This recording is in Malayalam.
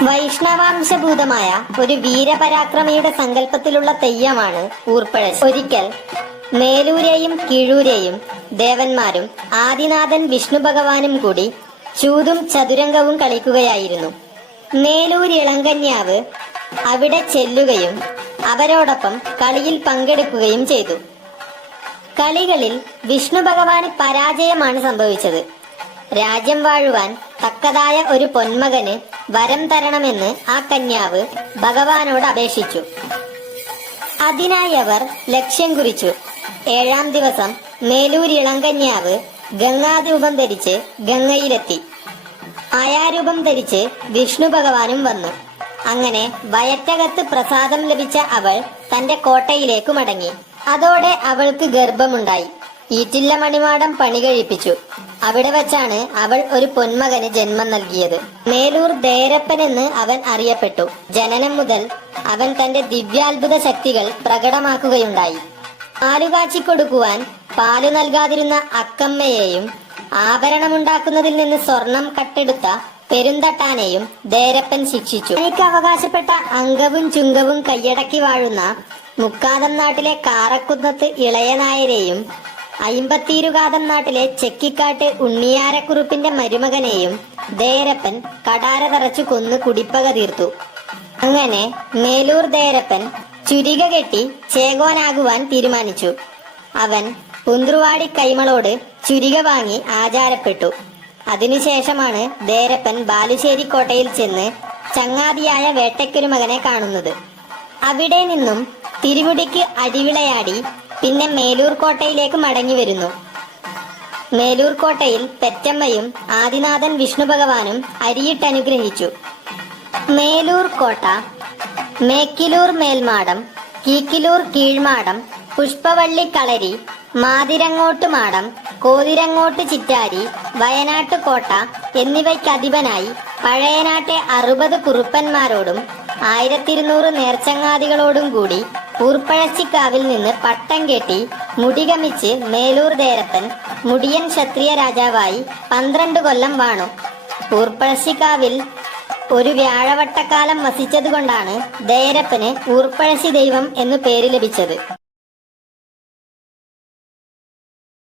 വൈഷ്ണവാംശഭൂതമായ ഒരു വീരപരാക്രമിയുടെ സങ്കല്പത്തിലുള്ള തെയ്യമാണ് ഊർപ്പഴശ്ശി. ഒരിക്കൽ മേലൂരെയും കീഴൂരെയും ദേവന്മാരും ആദിനാഥൻ വിഷ്ണു ഭഗവാനും കൂടി ചൂതും ചതുരംഗവും കളിക്കുകയായിരുന്നു. മേലൂരിളങ്കന്യാവ് അവിടെ ചെല്ലുകയും അവരോടൊപ്പം കളിയിൽ പങ്കെടുക്കുകയും ചെയ്തു. കളികളിൽ വിഷ്ണു ഭഗവാന് പരാജയമാണ് സംഭവിച്ചത്. രാജ്യം വാഴുവാൻ തക്കതായ ഒരു പൊന്മകന് വരം തരണമെന്ന് ആ കന്യാവ് ഭഗവാനോട് അപേക്ഷിച്ചു. അതിനായി അവർ ലക്ഷ്യം കുറിച്ചു. 7-ാം ദിവസം മേലൂരിളങ്കന്യാവ് ഗംഗാരൂപം ധരിച്ച് ഗംഗയിലെത്തി. മായാരൂപം ധരിച്ച് വിഷ്ണു ഭഗവാനും വന്നു. അങ്ങനെ വയറ്റകത്ത് പ്രസാദം ലഭിച്ച അവൾ തന്റെ കോട്ടയിലേക്ക് മടങ്ങി. അതോടെ അവൾക്ക് ഗർഭമുണ്ടായി. ഈറ്റില്ല മണിമാടം പണി കഴിപ്പിച്ചു. അവിടെ വച്ചാണ് അവൾ ഒരു പൊന്മകന് ജന്മം നൽകിയത്. മേലൂർ ദേരപ്പൻ എന്ന് അവൻ അറിയപ്പെട്ടു. ജനനം മുതൽ അവൻ തന്റെ ദിവ്യാത്ഭുത ശക്തികൾ പ്രകടമാക്കുകയുണ്ടായി. പാലു കാച്ചിക്കൊടുക്കുവാൻ പാലു നൽകാതിരുന്ന അക്കമ്മയെയും ആഭരണമുണ്ടാക്കുന്നതിൽ നിന്ന് സ്വർണം കട്ടെടുത്ത പെരുന്തട്ടാനെയും ദേരപ്പൻ ശിക്ഷിച്ചു. തനിക്ക് അവകാശപ്പെട്ട അംഗവും ചുങ്കവും കൈയടക്കി വാഴുന്ന മുക്കാദം നാട്ടിലെ കാറക്കുന്നത്ത് ഇളയനായരെയും അയിമ്പത്തീരുകാതം നാട്ടിലെ ചെക്കിക്കാട്ട് ഉണ്ണിയാരക്കുറുപ്പിന്റെ മരുമകനെയും ദേരപ്പൻ കടാര തറച്ചു കൊന്നു കുടിപ്പക തീർത്തു. അങ്ങനെ മേലൂർ ദേരപ്പൻ ചുരിക കെട്ടി ചേകോനാകുവാൻ തീരുമാനിച്ചു. അവൻ കുന്ത്രുവാടി കൈമളോട് ചുരിക വാങ്ങി ആചാരപ്പെട്ടു. അതിനുശേഷമാണ് ദേരപ്പൻ ബാലുശ്ശേരി കോട്ടയിൽ ചെന്ന് ചങ്ങാതിയായ വേട്ടയ്ക്കൊരു മകനെ കാണുന്നത്. അവിടെ നിന്നും തിരുമുടിക്ക് അരിവിളയാടി പിന്നെ മേലൂർ കോട്ടയിലേക്ക് മടങ്ങി വരുന്നു. മേലൂർ കോട്ടയിൽ പെറ്റമ്മയും ആദിനാഥൻ വിഷ്ണു ഭഗവാനും അരിയിട്ടനുഗ്രഹിച്ചു. മേലൂർ കോട്ട, മേക്കിലൂർ മേൽമാടം, കീക്കിലൂർ കീഴ്മാടം, പുഷ്പവള്ളി കളരി, മാതിരങ്ങോട്ട് മാടം, കോതിരങ്ങോട്ട് ചിറ്റാരി, വയനാട്ട് കോട്ട എന്നിവയ്ക്കധിപനായി പഴയനാട്ടെ 60 കുറുപ്പന്മാരോടും 1200 നേർച്ചങ്ങാതികളോടും കൂടി ഊർപ്പഴശ്ശിക്കാവിൽ നിന്ന് പട്ടം കെട്ടി മുടികമിച്ച് മേലൂർ ദേരപ്പൻ മുടിയൻ ക്ഷത്രിയ രാജാവായി 12 കൊല്ലം വാണു. ഊർപ്പഴശ്ശിക്കാവിൽ ഒരു വ്യാഴവട്ടക്കാലം വസിച്ചതുകൊണ്ടാണ് ദേരപ്പന് ഊർപ്പഴശ്ശി ദൈവം എന്നു പേര് ലഭിച്ചത്.